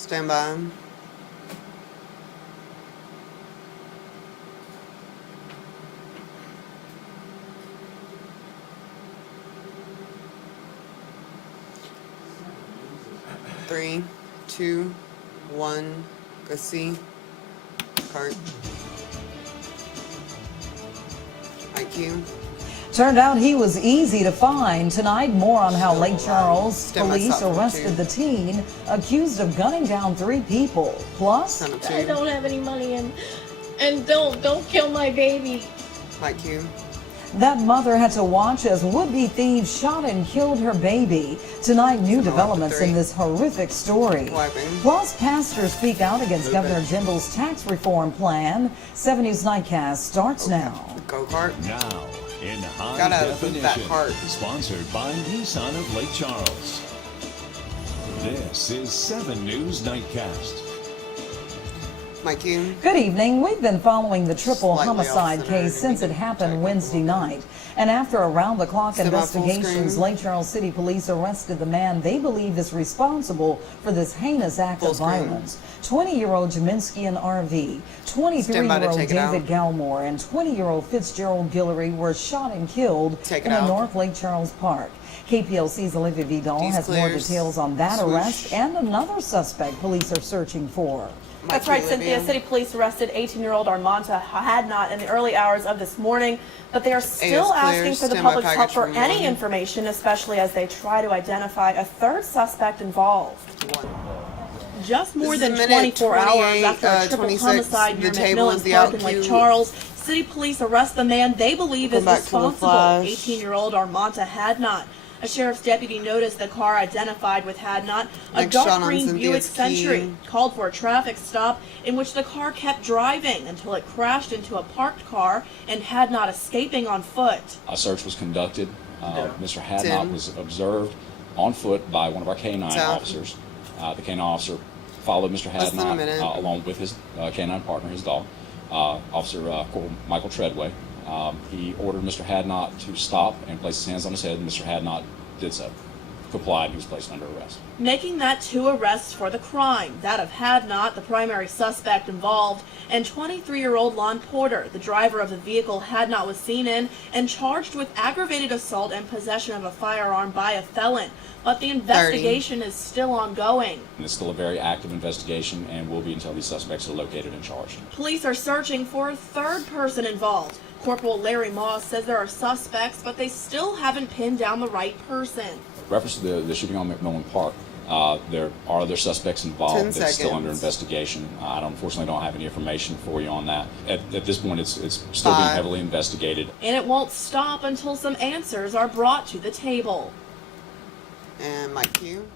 Stand by. Three, two, one, go see. Cart. IQ. Turned out he was easy to find. Tonight, more on how Lake Charles police arrested the teen accused of gunning down 3 people. Plus, I don't have any money and don't kill my baby. IQ. that mother had to watch as would-be thieves shot and killed her baby. Tonight, new developments in this horrific story. Plus, pastors speak out against Governor Jindal's tax reform plan. 7 News Nightcast starts now. Go-kart. Now, in high definition, that cart. Sponsored by Nissan of Lake Charles. This is 7 News Nightcast. Mikey. Good evening. We've been following the triple Slightly homicide case since it happened Wednesday night. And after around-the-clock investigations, Lake Charles City Police arrested the man they believe is responsible for this heinous act of violence. 20-year-old Jaminskian RV, 23-year-old David Galmore, and 20-year-old Fitzgerald Guillory were shot and killed in the North Lake Charles Park. KPLC's Olivia Vidal has more details on that arrest and another suspect police are searching for. That's right, Cynthia. City Police arrested 18-year-old Armanta Hadnot in the early hours of this morning, but they are still asking for the public's help for any information, especially as they try to identify a third suspect involved. Just more than 24 hours after a triple homicide near McMillan's Park in Lake Charles, City Police arrest the man they believe is responsible, 18-year-old Armanta Hadnot. A sheriff's deputy noticed the car identified with Hadnot, a dark green Buick Century, called for a traffic stop in which the car kept driving until it crashed into a parked car and Hadnot escaping on foot. A search was conducted. Mr. Hadnot was observed on foot by one of our canine officers. The canine officer followed Mr. Hadnot along with his canine partner, his dog, Officer Corporal Michael Treadway. He ordered Mr. Hadnot to stop and place his hands on his head, and Mr. Hadnot did so. Complied, he was placed under arrest. Making that 2 arrests for the crime, that of Hadnot, the primary suspect involved, and 23-year-old Lon Porter, the driver of the vehicle Hadnot was seen in, and charged with aggravated assault and possession of a firearm by a felon. But the investigation is still ongoing. And it's still a very active investigation and will be until these suspects are located and charged. Police are searching for a third person involved. Corporal Larry Moss says there are suspects, but they still haven't pinned down the right person. In reference to the shooting on McMillan Park, there are other suspects involved that's still under investigation. I unfortunately don't have any information for you on that. At this point, it's still being heavily investigated. And it won't stop until some answers are brought to the table. And Mike Q.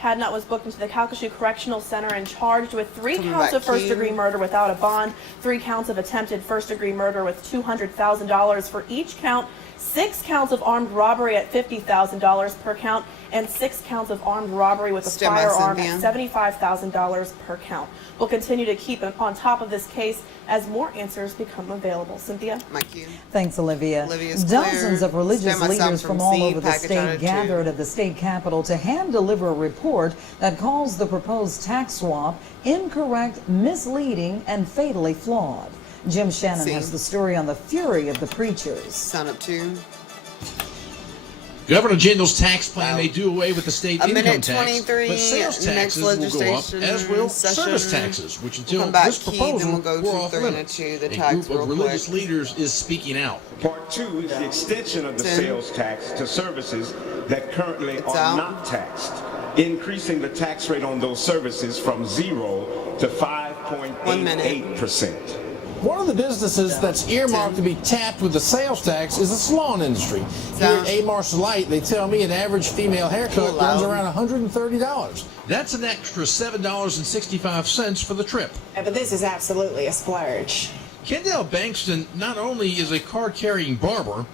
Hadnot was booked into the Calcasieu Correctional Center and charged with 3 counts of first-degree murder without a bond, 3 counts of attempted first-degree murder with $200,000 for each count, 6 counts of armed robbery at $50,000 per count, and 6 counts of armed robbery with a firearm at $75,000 per count. We'll continue to keep on top of this case as more answers become available. Cynthia? Thanks, Olivia. Dozens of religious leaders from all over the state gathered at the state capitol to hand-deliver a report that calls the proposed tax swap incorrect, misleading, and fatally flawed. Jim Shannon has the story on the fury of the preachers. Sign up to Governor Jindal's tax plan may do away with the state income tax, but sales taxes will go up, as will service taxes, which until this proposal were off limits. A group of religious leaders is speaking out. Part 2 is the extension of the sales tax to services that currently are not taxed, increasing the tax rate on those services from 0 to 5.88%. One of the businesses that's earmarked to be tapped with the sales tax is the salon industry. Here at A. Marshall Light, they tell me an average female haircut runs around $130. That's an extra $7.65 for the trip. But this is absolutely a splurge. Kendall Bankston not only is a card-carrying barber,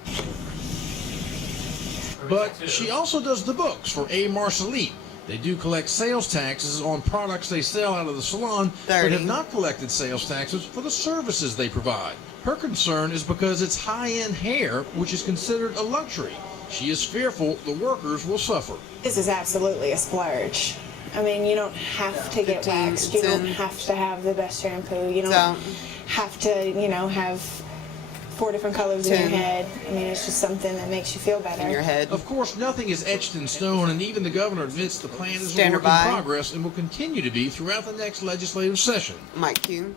but she also does the books for A. Marshall Light. They do collect sales taxes on products they sell out of the salon, but have not collected sales taxes for the services they provide. Her concern is because it's high-end hair, which is considered a luxury. She is fearful the workers will suffer. This is absolutely a splurge. I mean, you don't have to get waxed. You don't have to have the best shampoo. You don't have to, you know, have 4 different colors in your head. I mean, it's just something that makes you feel better. In your head. Of course, nothing is etched in stone, and even the governor admits the plan is a work in progress and will continue to be throughout the next legislative session. Mike Q.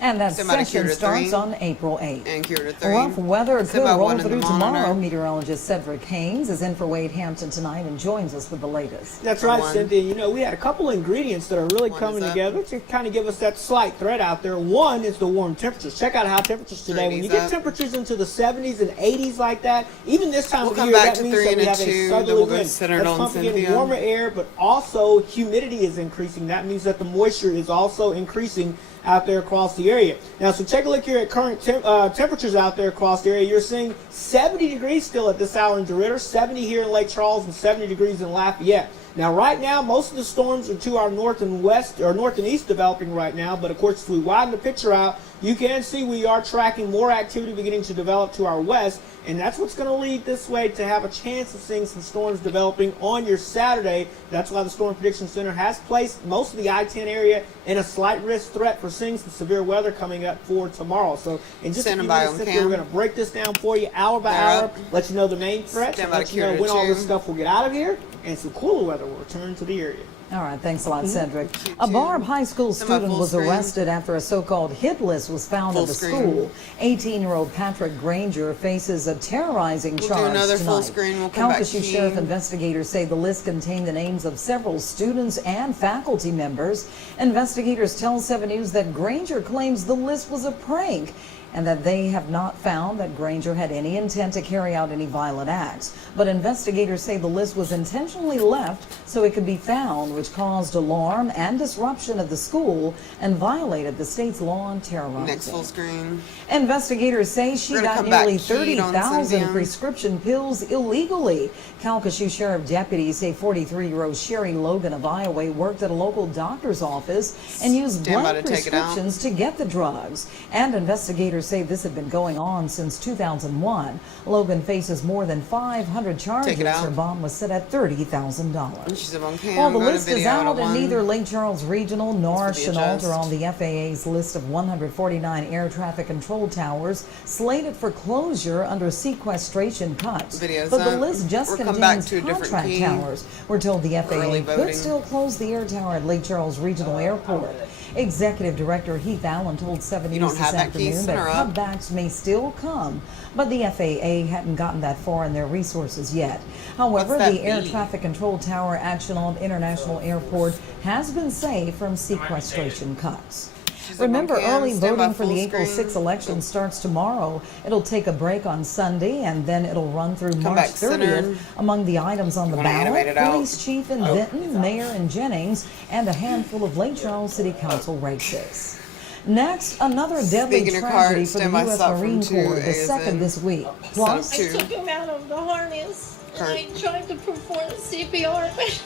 And that session starts on April 8th. And Q to 3. Rough weather could about roll 1 in the through tomorrow. monitor. Meteorologist Cedric Haynes is in for Wade Hampton tonight and joins us with the latest. That's right, Cynthia. You know, we had a couple ingredients that are really coming together to kind of give us that slight threat out there. One is the warm temperatures. Check out how temperatures today. When you get temperatures into the 70s and 80s like that, even this time of year, that means that we have a southerly wind. That's pumping in warmer air, but also humidity is increasing. That means that the moisture is also increasing out there across the area. Now, so take a look here at current temperatures out there across the area. You're seeing 70 degrees still at this hour in DeRidder, 70 here in Lake Charles, and 70 degrees in Lafayette. Now, right now, most of the storms are to our north and west, or north and east developing right now, but of course, if we widen the picture out, you can see we are tracking more activity beginning to develop to our west, and that's what's going to lead this way to have a chance of seeing some storms developing on your Saturday. That's why the Storm Prediction Center has placed most of the I-10 area in a slight risk threat for seeing some severe weather coming up for tomorrow. So in just a few minutes, we're going to break this down for you hour by hour, let you know the main threats, let you know when all this stuff will get out of here, and some cooler weather will return to the area. All right, thanks a lot, Cedric. A Barb High School student was arrested after a so-called hit list was found at the school. 18-year-old Patrick Granger faces a terrorizing charge tonight. Calcasieu Sheriff investigators say the list contained the names of several students and faculty members. Investigators tell 7 News that Granger claims the list was a prank and that they have not found that Granger had any intent to carry out any violent acts. But investigators say the list was intentionally left so it could be found, which caused alarm and disruption at the school and violated the state's law on terrorizing. Next full screen. Investigators say she got nearly 30,000 prescription pills illegally. Calcasieu Sheriff deputies say 43-year-old Sherry Logan of Iowa worked at a local doctor's office and used blank prescriptions to get the drugs. And investigators say this had been going on since 2001. Logan faces more than 500 charges. Her bond was set at $30,000. While the list is out, and neither Lake Charles Regional nor Chenault are on the FAA's list of 149 air traffic control towers slated for closure under sequestration cuts. But the list just contains contract towers. We're told the FAA could still close the air tower at Lake Charles Regional Airport. Executive Director Heath Allen told 7 News this afternoon that cutbacks may still come, but the FAA hadn't gotten that far in their resources yet. However, the air traffic control tower at Chenault International Airport has been saved from sequestration cuts. Remember, early voting for the April 6 election starts tomorrow. It'll take a break on Sunday, and then it'll run through March 30th. Among the items on the ballot, police chief in Benton, mayor in Jennings, and a handful of Lake Charles City Council races. Next, another deadly tragedy for the U.S. Marine Corps, the second this week. Plus, I took him out of the harness, and I tried to perform CPR, but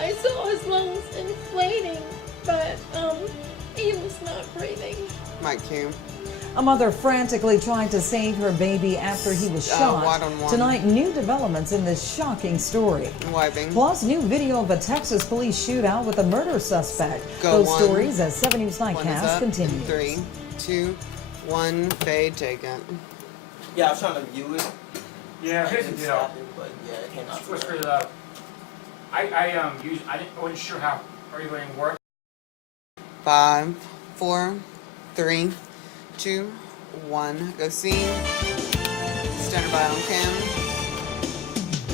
I saw his lungs inflating, but he was not breathing. Mike Q. A mother frantically tried to save her baby after he was shot. Tonight, new developments in this shocking story. Plus, new video of a Texas police shootout with a murder suspect. Those stories as 7 News Nightcast continue. 3, 2, 1, fade, take it. Yeah, I was trying to view it. Yeah, here's the deal. But yeah, it came out. Let's figure it out. I wasn't sure how everything worked. 5, 4, 3, 2, 1. Go see. Standard by on cam.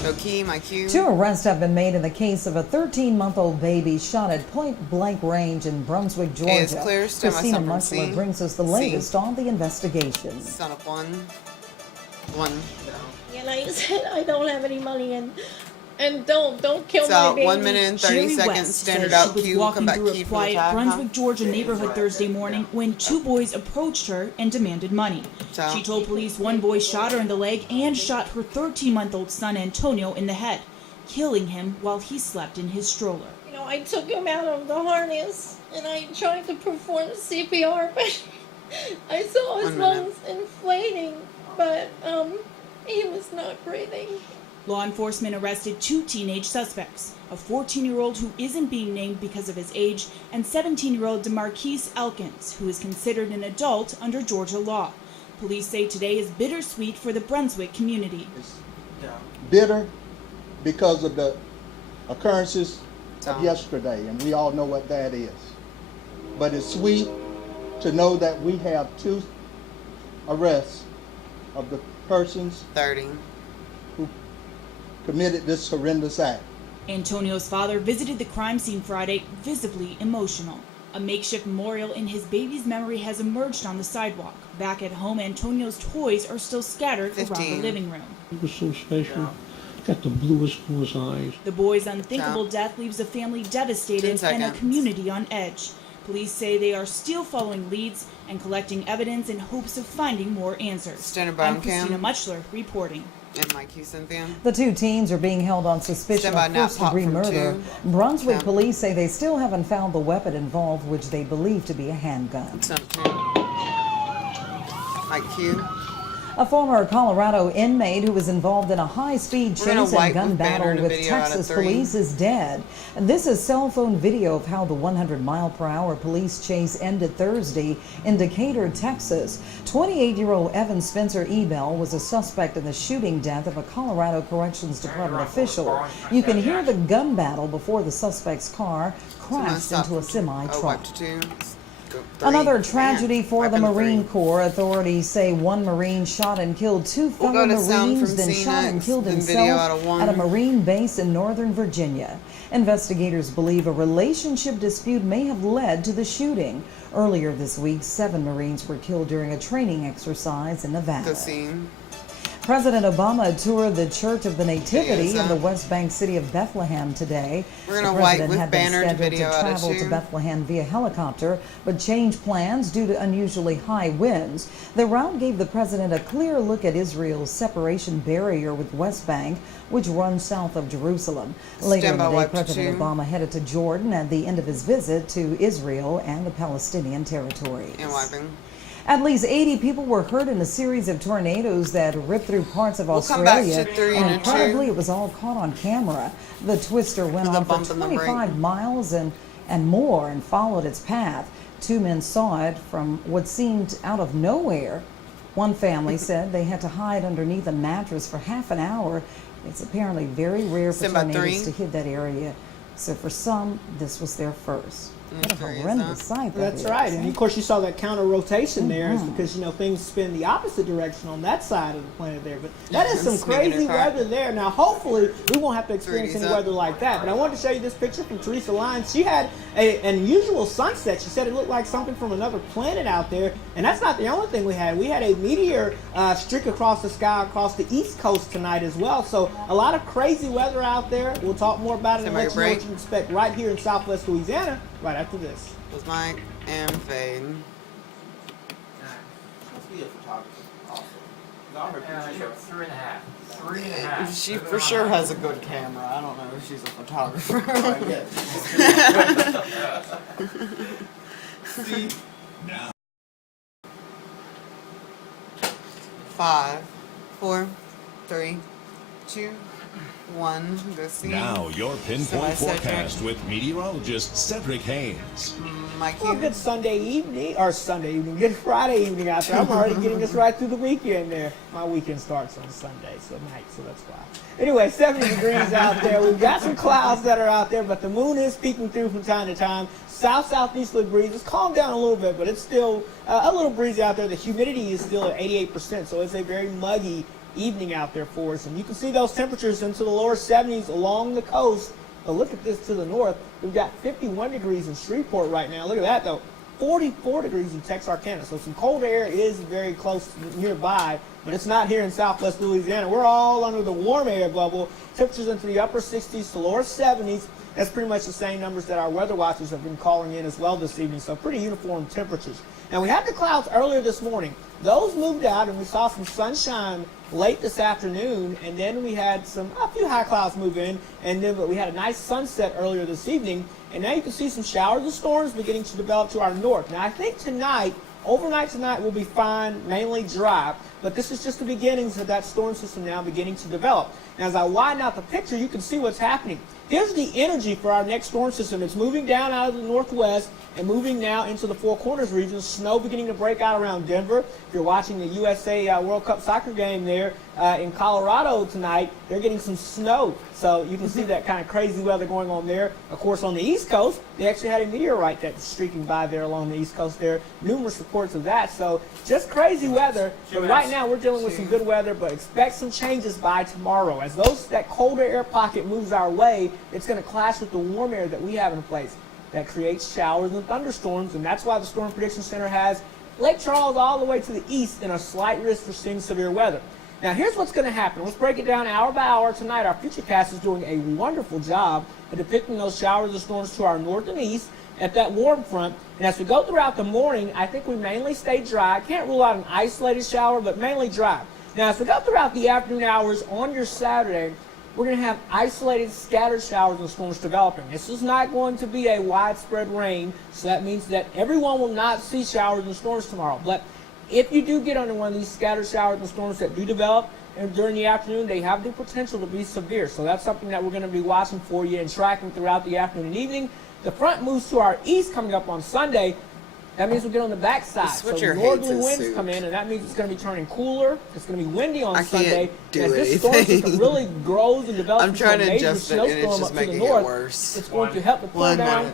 Go key, my cue. 2 arrests have been made in the case of a 13-month-old baby shot at point-blank range in Brunswick, Georgia. A is clear. Stand by Christina from C. Mushler brings us the latest on the investigation. Son of 1. 1. And I said I don't have any money, and don't kill So my baby. 1 minute and 30 Jerry seconds. West Standard said out she cue. was Come walking back through key a for quiet attack. Brunswick, Georgia neighborhood Thursday morning when 2 boys approached her and demanded money. She told police 1 boy shot her in the leg and shot her 13-month-old son Antonio in the head, killing him while he slept in his stroller. You know, I took him out of the harness, and I tried to perform CPR, but I saw his lungs inflating, but he was not breathing. Law enforcement arrested 2 teenage suspects, a 14-year-old who isn't being named because of his age, and 17-year-old DeMarquise Elkins, who is considered an adult under Georgia law. Police say today is bittersweet for the Brunswick community. It's bitter because of the occurrences of yesterday, and we all know what that is. But it's sweet to know that we have 2 arrests of the persons 30 who committed this horrendous act. Antonio's father visited the crime scene Friday, visibly emotional. A makeshift memorial in his baby's memory has emerged on the sidewalk. Back at home, Antonio's toys are still scattered around the living room. He was so special. Got the bluest in his eyes. The boy's unthinkable death leaves a family devastated and a community on edge. Police say they are still following leads and collecting evidence in hopes of finding more answers. I'm Christina Muchler reporting. And Mike Cynthia. The 2 teens are being held on suspicion of first-degree murder. Brunswick police say they still haven't found the weapon involved, which they believe to be a handgun. A former Colorado inmate who was involved in a high-speed chase and gun battle with Texas police is dead. This is cell phone video of how the 100-mile-per-hour police chase ended Thursday in Decatur, Texas. 28-year-old Evan Spencer Ebell was a suspect in the shooting death of a Colorado Corrections Department official. You can hear the gun battle before the suspect's car crashed into a semi-truck. Another tragedy for the Marine Corps. Authorities say 1 Marine shot and killed 2 fellow Marines, then shot and killed himself at a Marine base in Northern Virginia. Investigators believe a relationship dispute may have led to the shooting. Earlier this week, 7 Marines were killed during a training exercise in Nevada. President Obama toured the Church of the Nativity in the West Bank city of Bethlehem today. The president had been scheduled to travel to Bethlehem via helicopter, but changed plans due to unusually high winds. The route gave the president a clear look at Israel's separation barrier with West Bank, which runs south of Jerusalem. Later in the day, President Obama headed to Jordan at the end of his visit to Israel and the Palestinian territories. At least 80 people were hurt in a series of tornadoes that ripped through parts of Australia. And incredibly, it was all caught on camera. The twister went on for 25 miles and more and followed its path. 2 men saw it from what seemed out of nowhere. One family said they had to hide underneath a mattress for half an hour. It's apparently very rare for tornadoes to hit that area. So for some, this was their first. What a horrendous sight that is. That's right. And of course you saw that counter rotation there is because, you know, things spin the opposite direction on that side of the planet there. But that is some crazy weather there. Now hopefully we won't have to experience any weather like that. But I wanted to show you this picture from Teresa Lyons. She had an unusual sunset. She said it looked like something from another planet out there. And that's not the only thing we had. We had a meteor streak across the sky across the East Coast tonight as well. So a lot of crazy weather out there. We'll talk more about it and let you know what you can expect right here in Southwest Louisiana right after this. Was Mike and Fade. Let's be a photographer also. 3.5. She for sure has a good camera. I don't know if she's a photographer. See? Now. 5, 4, 3, 2, 1. Go see. Now your pinpoint forecast with meteorologist Cedric Haynes. Well, good Sunday evening, good Friday evening out there. I'm already getting us right through the weekend there. My weekend starts on Sunday, so that's why. Anyway, 70 degrees out there. We've got some clouds that are out there, but the moon is peeking through from time to time. South-southeasterly breeze. It's calmed down a little bit, but it's still a little breezy out there. The humidity is still at 88%, so it's a very muggy evening out there for us. And you can see those temperatures into the lower 70s along the coast. But look at this to the north. We've got 51 degrees in Shreveport right now. Look at that, though. 44 degrees in Texarkana. So some cold air is very close nearby, but it's not here in Southwest Louisiana. We're all under the warm air bubble. Temperatures into the upper 60s to lower 70s. That's pretty much the same numbers that our weather watchers have been calling in as well this evening. So pretty uniform temperatures. Now we had the clouds earlier this morning. Those moved out and we saw some sunshine late this afternoon, and then we had a few high clouds move in, and then we had a nice sunset earlier this evening, and now you can see some showers and storms beginning to develop to our north. Now I think overnight tonight will be fine, mainly dry. but this is just the beginnings of that storm system now beginning to develop. Now, as I widen out the picture, you can see what's happening. Here's the energy for our next storm system. It's moving down out of the northwest and moving now into the Four Corners region. Snow beginning to break out around Denver. If you're watching the USA World Cup soccer game there in Colorado tonight, they're getting some snow. So you can see that kind of crazy weather going on there. Of course, on the East Coast, they actually had a meteorite that's streaking by there along the East Coast there. Numerous reports of that. So just crazy weather. But right now, we're dealing with some good weather, but expect some changes by tomorrow. As that colder air pocket moves our way, it's going to clash with the warm air that we have in place. That creates showers and thunderstorms, and that's why the Storm Prediction Center has Lake Charles all the way to the east and a slight risk for seeing severe weather. Now, here's what's going to happen. Let's break it down hour by hour tonight. Our Futurecast is doing a wonderful job of depicting those showers and storms to our north and east at that warm front. And as we go throughout the morning, I think we mainly stay dry. I can't rule out an isolated shower, but mainly dry. Now, as we go throughout the afternoon hours on your Saturday, we're going to have isolated scattered showers and storms developing. This is not going to be a widespread rain, so that means that everyone will not see showers and storms tomorrow. But if you do get under one of these scattered showers and storms that do develop during the afternoon, they have the potential to be severe. So that's something that we're going to be watching for you and tracking throughout the afternoon and evening. The front moves to our east coming up on Sunday. That means we get on the backside. So northerly winds come in, and that means it's going to be turning cooler. It's going to be windy on Sunday. As this storm system really grows and develops into a major snowstorm up to the north, it's going to help to pull down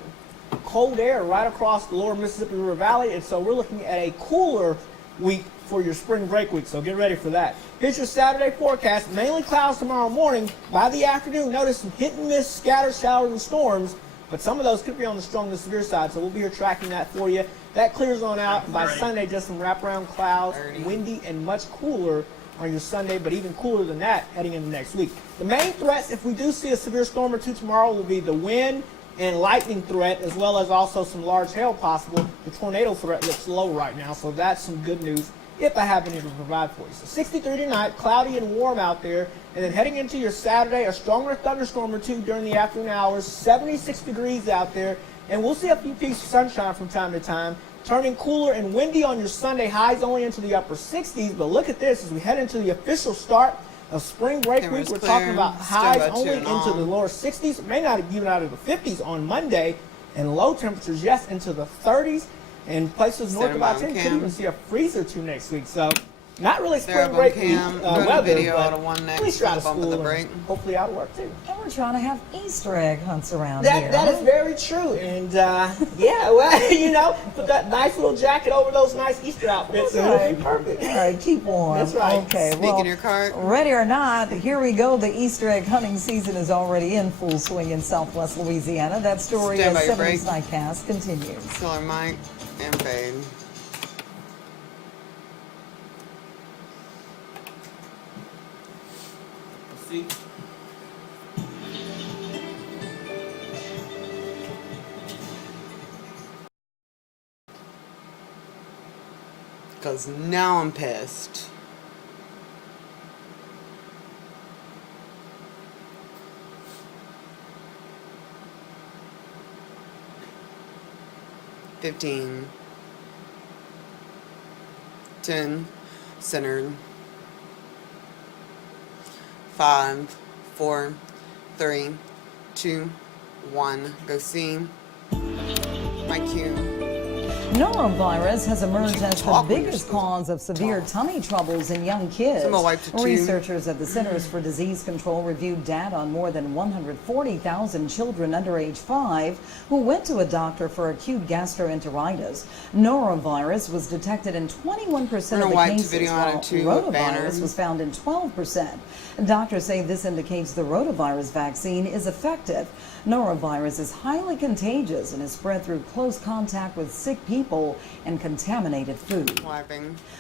cold air right across the lower Mississippi River Valley. And so we're looking at a cooler week for your spring break week, so get ready for that. Here's your Saturday forecast. Mainly clouds tomorrow morning. By the afternoon, notice some hit and miss scattered showers and storms, but some of those could be on the strong to severe side, so we'll be here tracking that for you. That clears on out. By Sunday, just some wraparound clouds, windy and much cooler on your Sunday, but even cooler than that heading into next week. The main threats, if we do see a severe storm or two tomorrow, will be the wind and lightning threat, as well as also some large hail possible. The tornado threat looks low right now, so that's some good news if I have any to provide for you. So 63 tonight, cloudy and warm out there, and then heading into your Saturday, a stronger thunderstorm or two during the afternoon hours, 76 degrees out there, and we'll see a few peaks of sunshine from time to time. Turning cooler and windy on your Sunday, highs only into the upper 60s, but look at this, as we head into the official start of spring break week, we're talking about highs only into the lower 60s, may not even out of the 50s on Monday, and low temperatures, yes, into the 30s, and places north of I-10 could even see a freeze or two next week. So not really spring break week weather, video but out of one next at least you're out of bump of school the break. and hopefully out of work too. And we're trying to have Easter egg hunts around here. That is very true, and yeah, well, you know, put that nice little jacket over those nice Easter outfits, and it'll be perfect. All right, keep warm. That's right. Okay, Sneak in your cart. ready or not, here we go. The Easter egg hunting season is already in full swing in Southwest Louisiana. That story Stand as by your 7 News break. Nightcast continues. Killer Mike and Fade. See? Because now I'm pissed. $15. 10. Centered. 5, 4, 3, 2, 1. Go see. My cue. Norovirus has emerged as the biggest cause of severe tummy troubles in young kids. Researchers at the Centers for Disease Control reviewed data on more than 140,000 children under age 5 who went to a doctor for acute gastroenteritis. Norovirus was detected in 21% of the cases, while rotavirus was found in 12%. Doctors say this indicates the rotavirus vaccine is effective. Norovirus is highly contagious and is spread through close contact with sick people and contaminated food.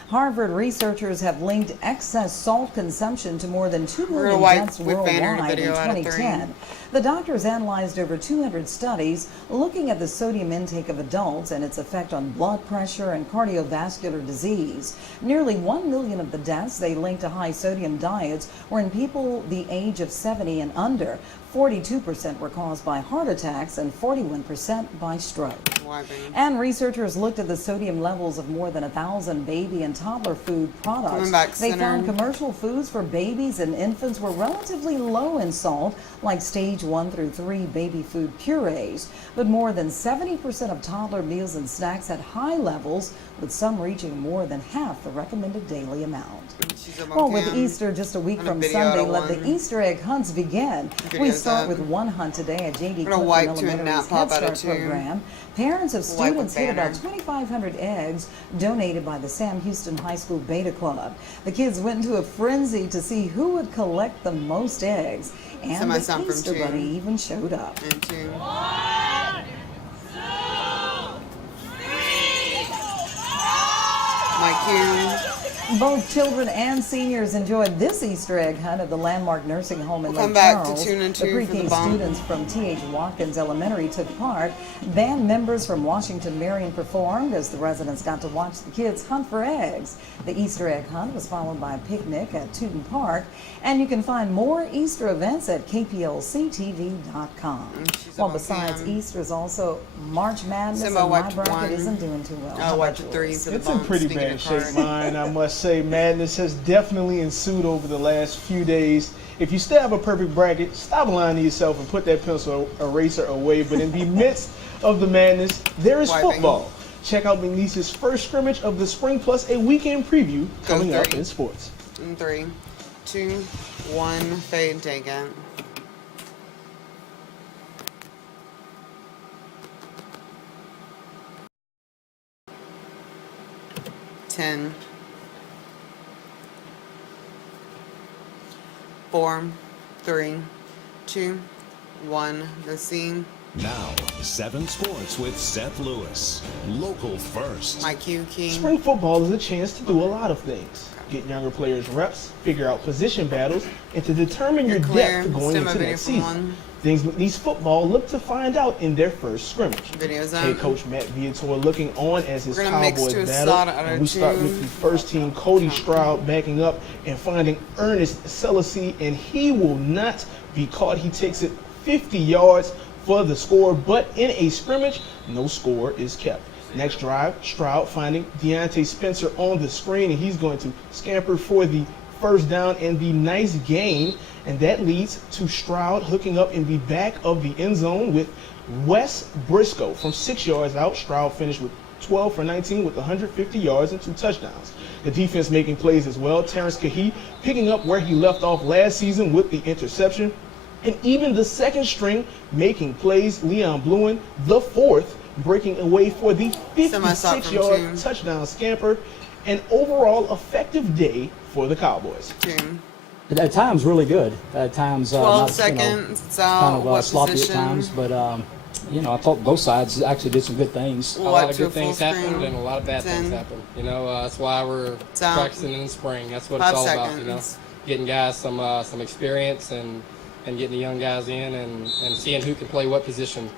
Harvard researchers have linked excess salt consumption to more than 2 million deaths worldwide in 2010. The doctors analyzed over 200 studies looking at the sodium intake of adults and its effect on blood pressure and cardiovascular disease. Nearly 1 million of the deaths they linked to high sodium diets were in people the age of 70 and under. 42% were caused by heart attacks and 41% by stroke. And researchers Researchers looked at the sodium levels of more than 1,000 baby and toddler food products. Coming back They found centered. commercial foods for babies and infants were relatively low in salt, like stage 1 through 3 baby food purees. But more than 70% of toddler meals and snacks had high levels, with some reaching more than half the recommended daily amount. Well, with Easter just a week And a from video Sunday, out of let the one. Easter egg hunts begin. We Video's start up. with one hunt today at J.D. I'm gonna Clifton wipe to a Elementary's nap Head pop out of Start two. program. Parents of Wipe with students hit about banner. 2,500 eggs donated by the Sam Houston High School Beta Club. The kids went into a frenzy to see who would collect the most eggs, and Semi the sound from Easter two. Bunny even showed up. And 2. My cue. Both children and seniors enjoyed this Easter egg hunt at the landmark nursing home in We'll Lake come back to Charles. tune in The two for pre-K the bump. students from T.H. Watkins Elementary took part. Band members from Washington Marion performed as the residents got to watch the kids hunt for eggs. The Easter egg hunt was followed by a picnic at Tooten Park, and you can find more Easter events at KPLC-TV.com. Well, besides Easter is also March Madness, Simba and my wiped bracket one. isn't doing too well. I How wiped about 3 yours? for the It's in bump. pretty Speaking bad of shape, cards. mine. I must say, madness has definitely ensued over the last few days. If you still have a perfect bracket, stop lying to yourself and put that pencil eraser away. But in the midst of the madness, there is Wiping. football. Check out McNeese's first scrimmage of the spring plus a weekend preview Go coming up 3. in sports. In 3, 2, 1, fade, take it. Ten. 4, 3, 2, 1. The scene. Now, 7 Sports with Seth Lewis. Local first. My cue king. Spring football is a chance to do a lot of things. Get younger players reps, figure out position battles, and to determine your Clear. depth going Stem into video that from season. 1. Things McNeese football look to find out in their first scrimmage. Videos Head up. coach Matt Viator looking on as his We're gonna mix Cowboys to a battle. solid out And of we start two. with the first team, Cody Stroud backing up and finding Ernest Selassie, and he will not be caught. He takes it 50 yards for the score, but in a scrimmage, no score is kept. Next drive, Stroud finding Deontay Spencer on the screen, and he's going to scamper for the first down and the nice gain, and that leads to Stroud hooking up in the back of the end zone with Wes Briscoe from 6 yards out. Stroud finished with 12 for 19 with 150 yards and 2 touchdowns. The defense making plays as well. Terrence Kahee picking up where he left off last season with the interception. And even the second string making plays. Leon Bluen, the fourth, breaking away for the 56-yard touchdown scamper. An overall effective day for the Cowboys. At times, really good. At times, 12 not, seconds. It's out. kind of What sloppy position? at times, but I thought both sides actually did some good things. A lot of good things happened and a lot of bad things happened. That's why we're practicing in the spring. That's what it's all about. Getting guys some experience and getting the young guys in and seeing who can play what position.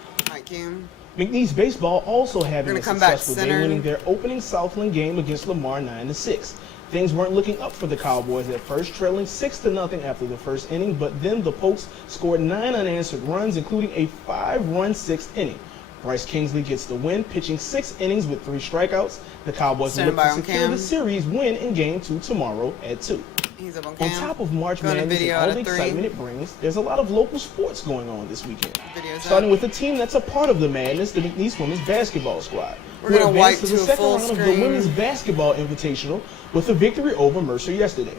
McNeese baseball also having a come back successful day, center. winning their opening Southland game against Lamar 9-6. Things weren't looking up for the Cowboys at first, trailing 6-0 after the first inning, but then the Pokes scored 9 unanswered runs, including a 5-run 6th inning. Bryce Kingsley gets the win, pitching 6 innings with 3 strikeouts. The Cowboys look to secure the series win in Game 2 tomorrow at 2. He's up on On top of March Madness and all the excitement it brings, there's a lot of local sports going on this weekend. Starting with a team that's a part of the madness, the McNeese women's basketball squad. We're who gonna advanced wipe to the to a second full round of the screen. Women's Basketball Invitational with a victory over Mercer yesterday.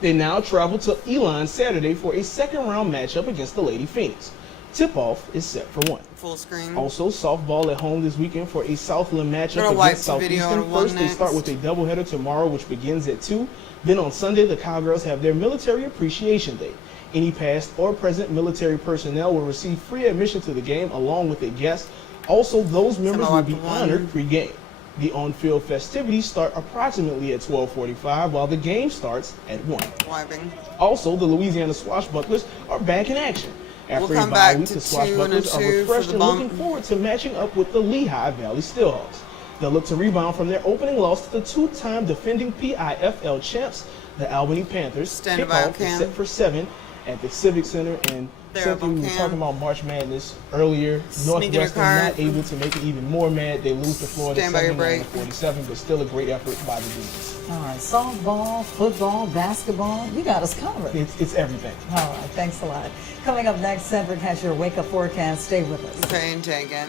They now travel to Elon Saturday for a second-round matchup against the Lady Phoenix. Tip-off is set for 1. Full screen. Also, softball at home this weekend for a Southland matchup Gonna wipe against the video Southeastern. on one First, they start with a doubleheader tomorrow, which begins at 2. Then on Sunday, the Cowgirls have their Military Appreciation Day. Any past or present military personnel will receive free admission to the game along with a guest. Also, those members will be honored pre-game. The on-field festivities start approximately at 12:45, while the game starts at 1. Wiping. Also, the Louisiana Swashbucklers are back in action. After We'll a come bye back week, to the 2 and a Swashbucklers are 2 for refreshed the and bump. looking forward to matching up with the Lehigh Valley Steelhawks. They'll look to rebound from their opening loss to the 2-time defending PIFL champs, the Albany Panthers. Standing by on Kickoff is cam. set for 7, at the Civic Center. And something we were talking about March Madness earlier. Northwestern not able to make it even more mad. They lose to Florida 79-47, but still a great effort by the Demons. All right, softball, football, basketball, you got us covered. It's everything. All right, thanks a lot. Coming up next, Cedric has your wake-up forecast. Stay with us. Okay, take it.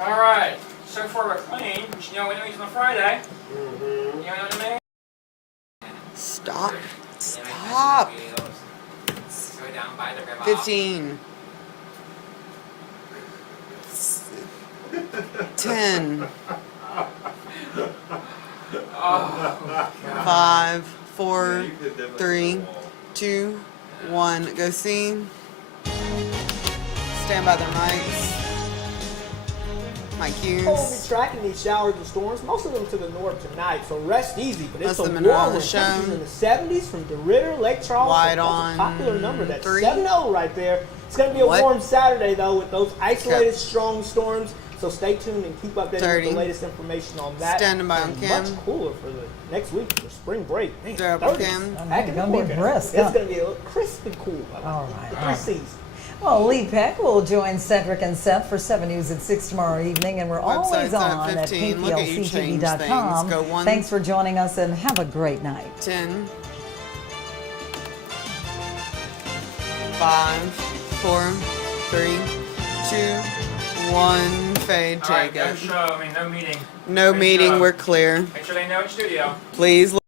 All right. So far we're clean, but you know we know he's on Friday. You know what I mean? Stop. Stop. 15. 10. 5, 4, 3, 2, 1. Go see. Stand by their mics. My cues. We'll be tracking these showers and storms, most of them to the north tonight, so rest easy. But it's That's a the warm of the temperatures in the 70s from DeRidder, Lake Charles. Wide That's on a popular number. That's 3. 7-0 right there. It's going to be a warm Saturday, though, with those isolated strong storms. So stay tuned and keep updated 30. with the latest information on that. Standing by on And Kim. much cooler for the next week for spring break. Man, They're up 30s. Kim. Back in the Gonna be forecast. brisk, It's huh? going to be a crisp and cool. All right. The 3 C's. Well, Lee Peck will join Cedric and Seth for 7 News at 6 tomorrow evening, and we're always Website's at on at 15. Look at you change KPLC-TV.com. things. Go 1. Thanks for joining us, and have a great night. 10. 5, 4, 3, 2, 1. Fade. All right, Take no it. show. I mean, no meeting. No meeting. We're clear. Make sure they know it's studio. Please.